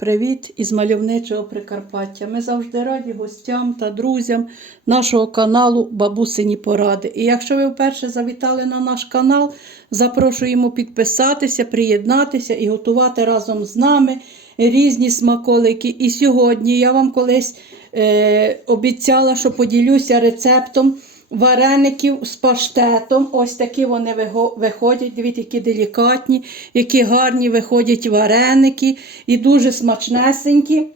Привіт із мальовничого Прикарпаття. Ми завжди раді гостям та друзям нашого каналу Бабусині Поради. І якщо ви вперше завітали на наш канал, запрошуємо підписатися, приєднатися і готувати разом з нами різні смаколики. І сьогодні я вам колись е, обіцяла, що поділюся рецептом вареників з паштетом. Ось такі вони виходять. Дивіться, які делікатні, які гарні виходять вареники і дуже смачнесенькі.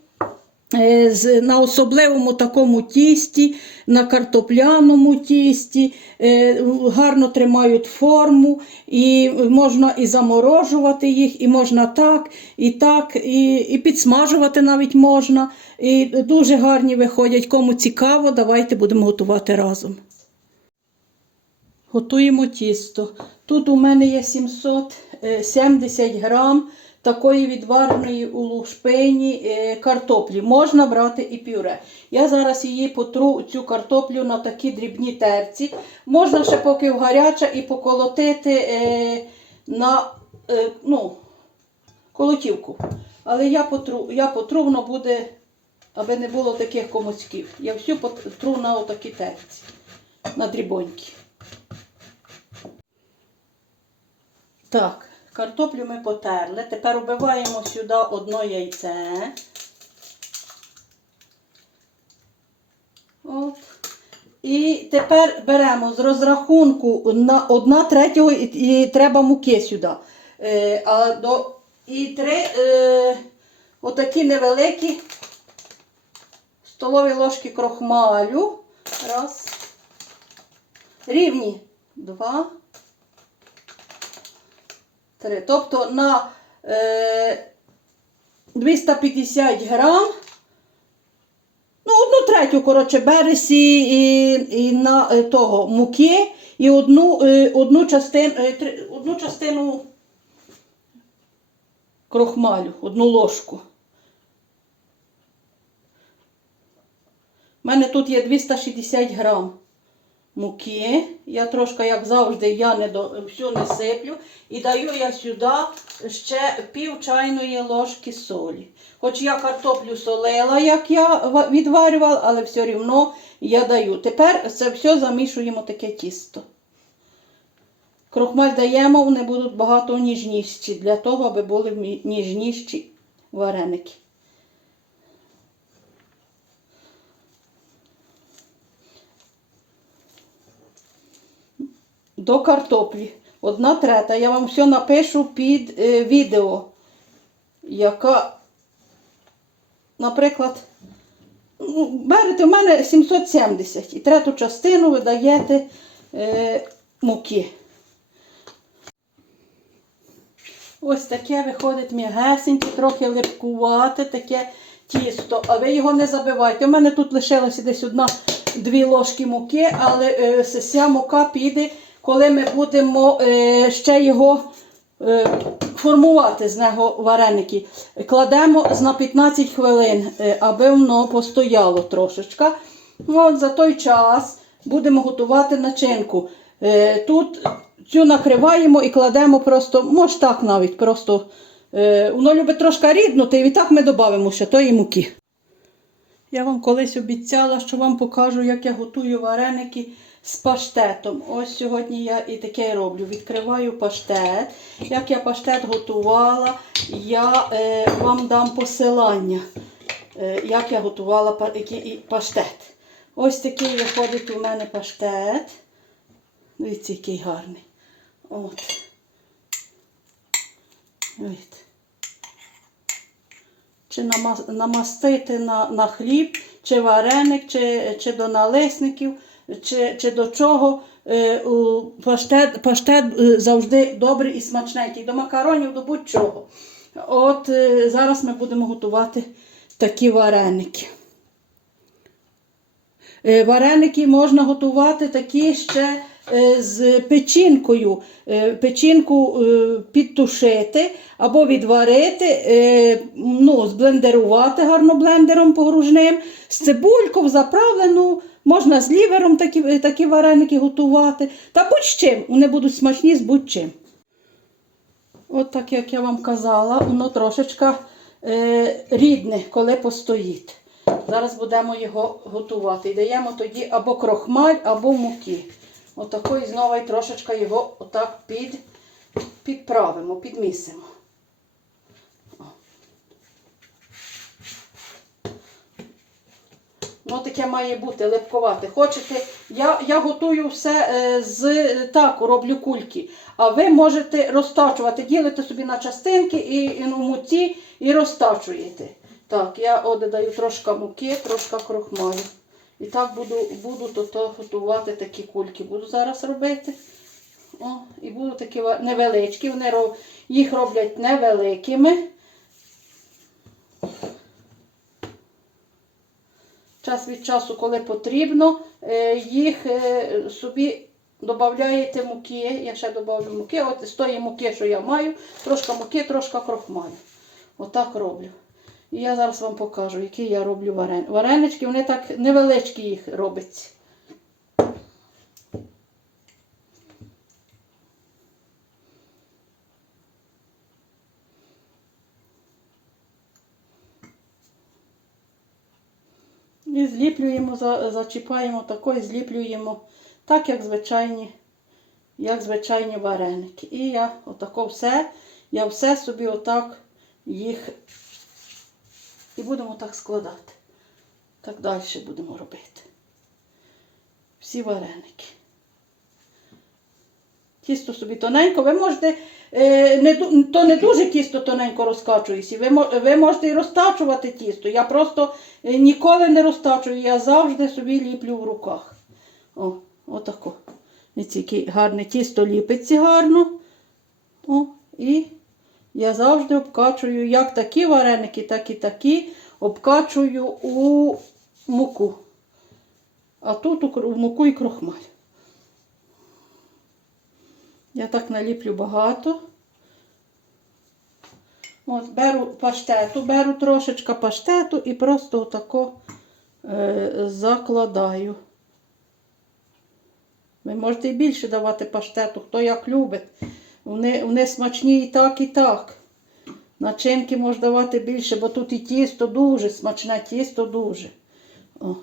Е, На особливому такому тісті, на картопляному тісті, е, гарно тримають форму, і можна і заморожувати їх, і можна так, і так, і, і підсмажувати навіть можна. І дуже гарні виходять. Кому цікаво, давайте будемо готувати разом. Готуємо тісто. Тут у мене є 770 грам такої відвареної у лушпині е, картоплі. Можна брати і пюре. Я зараз її потру цю картоплю на такі дрібні терці. Можна ще поки гаряча і поколотити е, на е, ну, колотівку. Але я потру, я потру, воно буде, аби не було таких комуцьків. Я всю потру на отакі терці, на дрібонькі. Так, картоплю ми потерли. Тепер вбиваємо сюди одно яйце. От. І тепер беремо з розрахунку на 1 третього і, і треба муки сюди. Е, а до, і три е, отакі невеликі столові ложки крохмалю. Раз. Рівні. Два. Три. Тобто на е, 250 грам, ну, одну третю, коротше, бересі і, і на е, того муки, і одну, е, одну, частин, е, три, одну частину крохмалю, одну ложку. У мене тут є 260 грам муки. Я трошки, як завжди, я не до, всю не сиплю. І даю я сюди ще пів чайної ложки солі. Хоч я картоплю солила, як я відварювала, але все рівно я даю. Тепер це все замішуємо таке тісто. Крохмаль даємо, вони будуть багато ніжніші, для того, аби були ніжніші вареники. До картоплі. Одна трета. Я вам все напишу під е, відео, яка, наприклад, ну, берете в мене 770 і трету частину ви даєте е, муки. Ось таке виходить м'ягесеньке, трохи липкувате таке тісто, а ви його не забивайте. У мене тут лишилося десь одна-дві ложки муки, але е, вся мука піде, коли ми будемо е, ще його е, формувати з нього вареники. Кладемо на 15 хвилин, е, аби воно постояло трошечка. Ну, От за той час будемо готувати начинку. Тут цю накриваємо і кладемо просто, може так навіть, просто воно любить трошки ріднути, і так ми додамо ще тої муки. Я вам колись обіцяла, що вам покажу, як я готую вареники з паштетом. Ось сьогодні я і таке роблю. Відкриваю паштет. Як я паштет готувала, я е, вам дам посилання, е, як я готувала паштет. Ось такий виходить у мене паштет. Дивіться, який гарний. От. Дивіться. Чи намас- намастити на, на хліб, чи вареник, чи, чи до налисників, чи, чи до чого. Е, паштет, паштет е, завжди добрий і смачненький. До макаронів, до будь-чого. От е, зараз ми будемо готувати такі вареники. Вареники можна готувати такі ще з печінкою. Печінку підтушити або відварити, ну, зблендерувати гарно блендером погружним, з цибулькою заправлену, можна з лівером такі, е, такі вареники готувати. Та будь-чим, вони будуть смачні з будь-чим. От так, як я вам казала, воно трошечка е, рідне, коли постоїть. Зараз будемо його готувати. І даємо тоді або крохмаль, або муки. Отако і знову і трошечки його отак під, підправимо, підмісимо. Ну, таке має бути липковате. Хочете, я, я готую все е, з так, роблю кульки. А ви можете розтачувати, ділите собі на частинки і, і ну, муці і розтачуєте. Так, я от додаю трошки муки, трошки крохмалю. І так буду, буду то, то готувати такі кульки. Буду зараз робити. О, і будуть такі невеличкі. Вони їх роблять невеликими. Час від часу, коли потрібно, е, їх е, собі додаєте муки. Я ще додаю муки. От з тої муки, що я маю, трошки муки, трошки крохмалю. Отак роблю. І я зараз вам покажу, які я роблю варенички. Вони так невеличкі їх робиться. І зліплюємо, зачіпаємо тако і зліплюємо так, як звичайні, як звичайні вареники. І я отако все, я все собі отак їх і будемо так складати. Так далі будемо робити. Всі вареники. Тісто собі тоненько. Ви можете, е, то не дуже тісто тоненько розкачується. Ви, ви можете і розтачувати тісто. Я просто е, ніколи не розтачую, я завжди собі ліплю в руках. О, отако. Яке гарне тісто ліпиться гарно. О, і я завжди обкачую як такі вареники, так і такі. Обкачую у муку. А тут у муку і крохмаль. Я так наліплю багато. От, беру паштету, беру трошечка паштету і просто отако е, закладаю. Ви можете і більше давати паштету, хто як любить. Вони, вони смачні і так, і так. Начинки можна давати більше, бо тут і тісто дуже, смачне тісто дуже. О.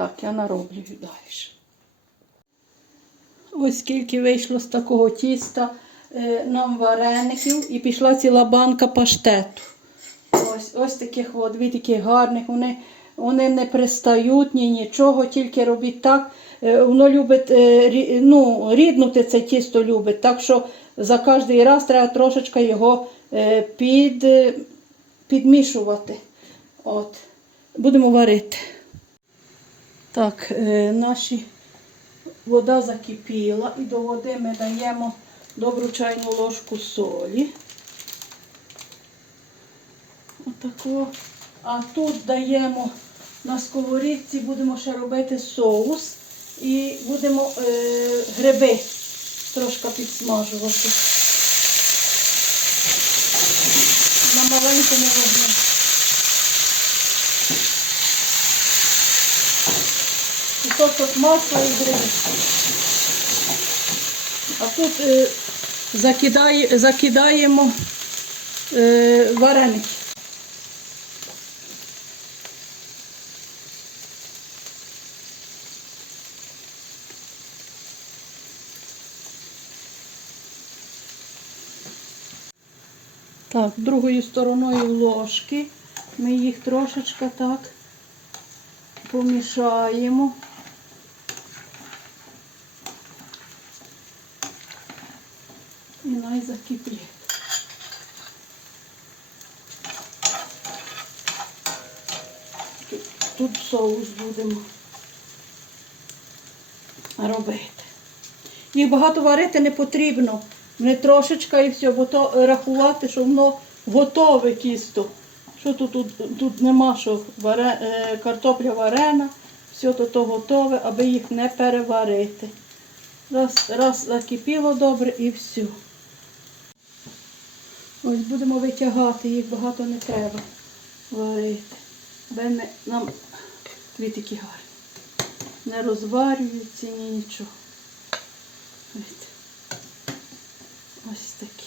Так, я нароблю далі. Ось скільки вийшло з такого тіста е, нам вареників і пішла ціла банка паштету. Ось, ось таких от, дві таких гарних. Вони, вони не пристають ні нічого, тільки робіть так. Е, Воно любить е, ну, ріднути це тісто любить. Так що за кожний раз треба трошечки його під, підмішувати. От. Будемо варити. Так, е, наші вода закипіла і до води ми даємо добру чайну ложку солі. Отако. А тут даємо на сковорідці, будемо ще робити соус і будемо е, гриби трошки підсмажувати. На маленькому вогні. Кусочок масла і гриби. А тут е, закидає, закидаємо е, вареники. Так, другою стороною ложки ми їх трошечки так помішаємо. І най закиплять. Тут, соус будемо робити. Їх багато варити не потрібно. Не трошечка і все, бо то рахувати, що воно готове тісто. Що тут, тут, тут нема, що варе, е, картопля варена, все то, то готове, аби їх не переварити. Раз, раз закипіло добре і все. Ось будемо витягати, їх багато не треба варити. Бо нам квітики гарні. Не розварюються ні нічого. Ось, ось такі.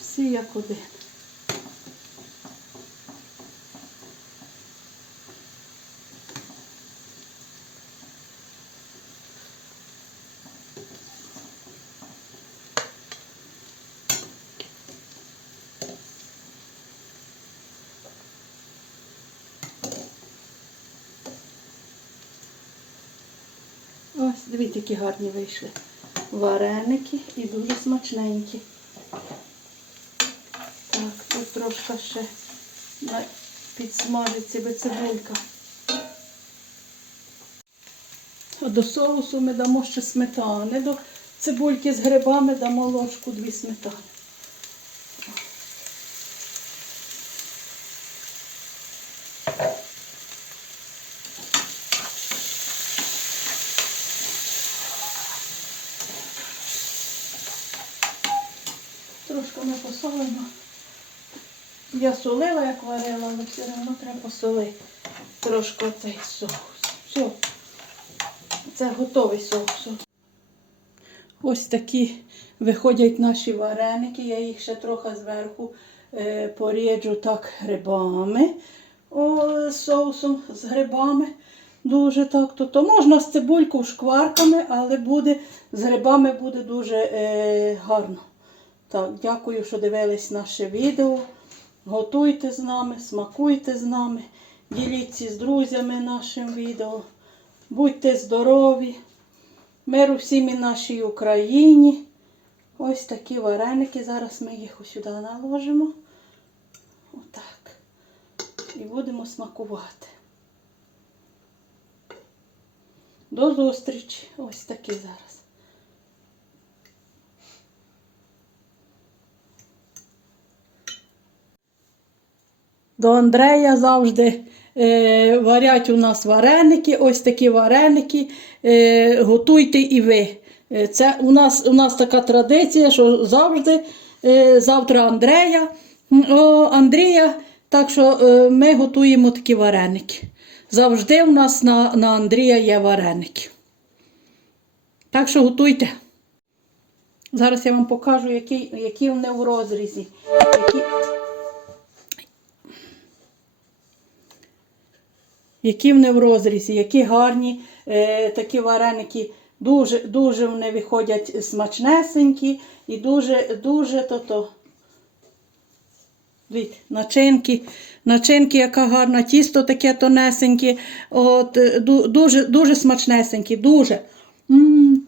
Всі як один. Ось, дивіться, які гарні вийшли. Вареники і дуже смачненькі. Так, тут трошки ще підсмажиться би цибулька. До соусу ми дамо ще сметани. До цибульки з грибами дамо ложку дві сметани. Ми посолимо. Я солила, як варила, але все одно треба посолити. Трошки цей соус. Все. Це готовий соус. Ось такі виходять наші вареники. Я їх ще трохи зверху е, поріджу так грибами. О, соусом з грибами. Дуже так. То, то можна з цибулькою, шкварками, але буде, з грибами буде дуже е, гарно. Так, дякую, що дивились наше відео. Готуйте з нами, смакуйте з нами, діліться з друзями нашим відео. Будьте здорові, миру всім і нашій Україні. Ось такі вареники. Зараз ми їх сюди наложимо. Отак. І будемо смакувати. До зустрічі. Ось такі зараз. До Андрея завжди е, варять у нас вареники, ось такі вареники. Е, готуйте і ви. Е, Це у нас, у нас така традиція, що завжди завтра Андрея, о, Андрія. Так що ми готуємо такі вареники. Завжди у нас на, на Андрія є вареники. Так що готуйте. Зараз я вам покажу, які, які вони в розрізі. Які... які вони в розрізі, які гарні е, такі вареники. Дуже, дуже вони виходять смачнесенькі і дуже, дуже то-то. Начинки, начинки, яка гарна, тісто таке тонесеньке, от, е, дуже, дуже смачнесенькі, дуже. м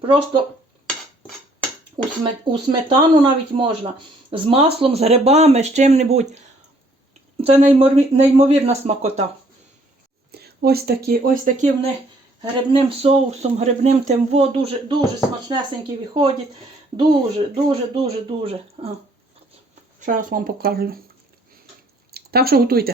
Просто у, смет, у сметану навіть можна. З маслом, з грибами, з чим-небудь. Це неймовірна смакота. Ось такі, ось такі вони грибним соусом, грибним тим во, дуже, дуже смачнесенькі виходять. Дуже, дуже, дуже, дуже. А, ще раз вам покажу. Так що готуйте.